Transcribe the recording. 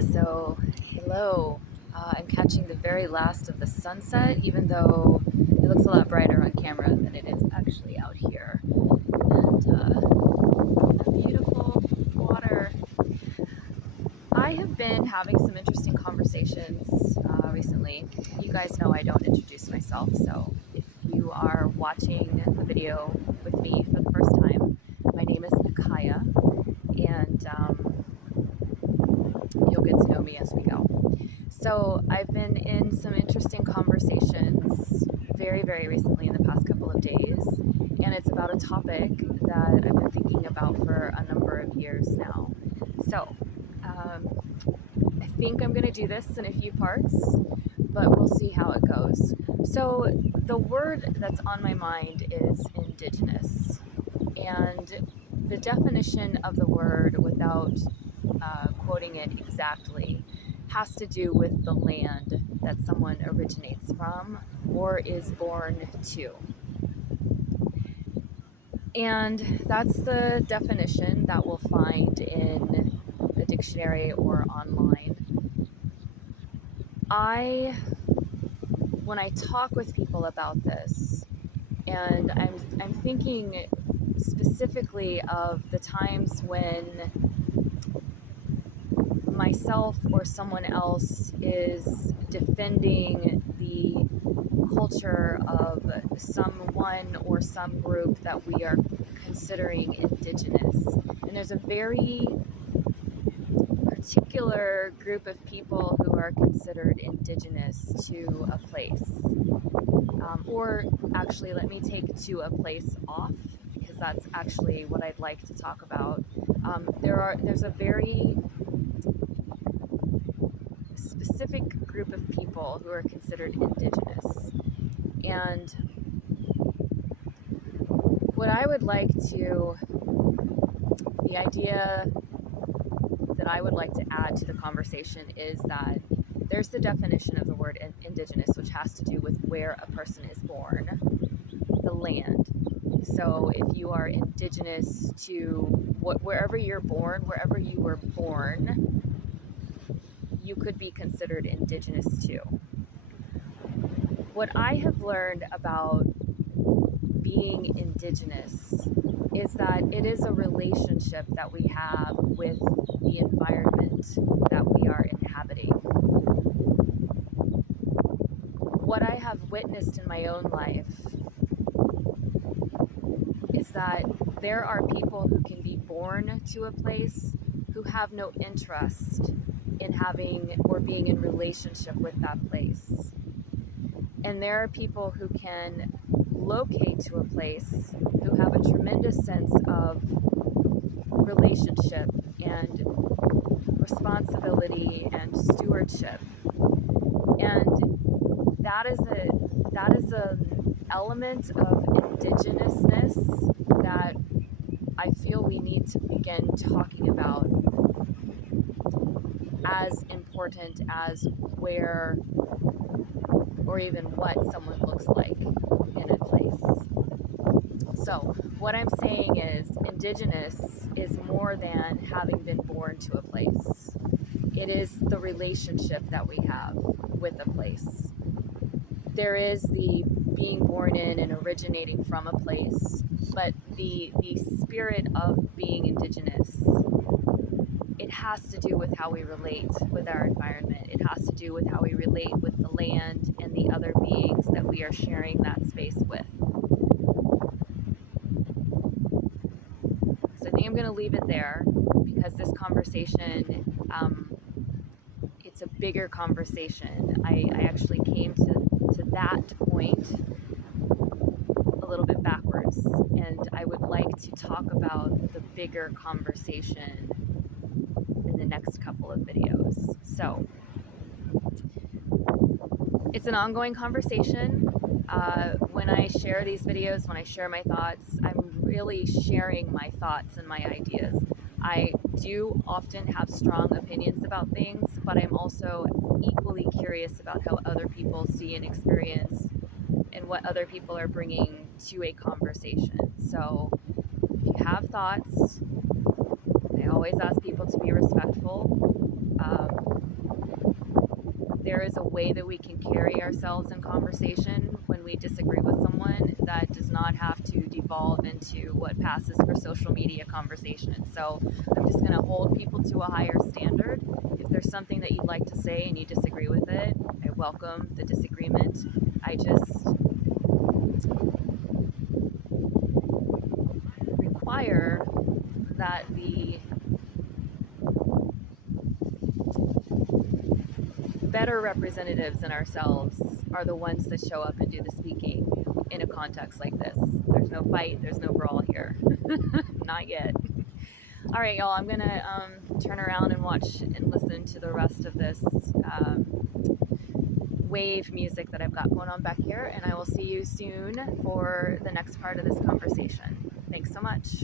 So hello. I'm catching the very last of the sunset, even though it looks a lot brighter on camera than it is actually out here. And beautiful water. I have been having some interesting conversations recently. You guys know I don't introduce myself, so if you are watching the video with me for the first time, my name is Nakaya, and you'll get to know me as we go. So I've been in some interesting conversations very, very recently in the past couple of days, and it's about a topic that I've been thinking about for a number of years now. So I think I'm going to do this in a few parts, but we'll see how it goes. So the word that's on my mind is indigenous, and the definition of the word, without quoting it exactly, has to do with the land that someone originates from or is born to. And that's the definition that we'll find in a dictionary or online. When I talk with people about this, and I'm thinking specifically of the times when myself or someone else is defending the culture of someone or some group that we are considering indigenous. And there's a very particular group of people who are considered indigenous to a place. Or actually, let me take to a place off, because that's actually what I'd like to talk about. There's a very specific group of people who are considered indigenous. And what I would like to, the idea that I would like to add to the conversation is that there's the definition of the word indigenous, which has to do with where a person is born, the land. So if you are indigenous to wherever you're born, wherever you were born, you could be considered indigenous too. What I have learned about being indigenous is that it is a relationship that we have with the environment that we are inhabiting. What I have witnessed in my own life is that there are people who can be born to a place who have no interest in having or being in relationship with that place. And there are people who can locate to a place who have a tremendous sense of relationship and responsibility and stewardship. And that is an element of indigenousness that I feel we need to begin talking about as important as where or even what someone looks like in a place. So what I'm saying is indigenous is more than having been born to a place. It is the relationship that we have with a place. There is the being born in and originating from a place, but the spirit of being indigenous, it has to do with how we relate with our environment. It has to do with how we relate with the land and the other beings that we are sharing that space with. So I think I'm going to leave it there, because this conversation, it's a bigger conversation. I actually came to that point a little bit backwards, and I would like to talk about the bigger conversation in the next couple of videos. So it's an ongoing conversation. When I share these videos, when I share my thoughts, I'm really sharing my thoughts and my ideas. I do often have strong opinions about things, but I'm also equally curious about how other people see and experience and what other people are bringing to a conversation. So if you have thoughts, I always ask people to be respectful. there is a way that we can carry ourselves in conversation when we disagree with someone that does not have to devolve into what passes for social media conversation. So I'm just going to hold people to a higher standard. If there's something that you'd like to say and you disagree with it, I welcome the disagreement. I just require that the better representatives in ourselves are the ones that show up and do the speaking in a context like this. There's no fight, there's no brawl here. Not yet. All right, y'all, I'm gonna turn around and watch and listen to the rest of this wave music that I've got going on back here, and I will see you soon for the next part of this conversation. Thanks so much.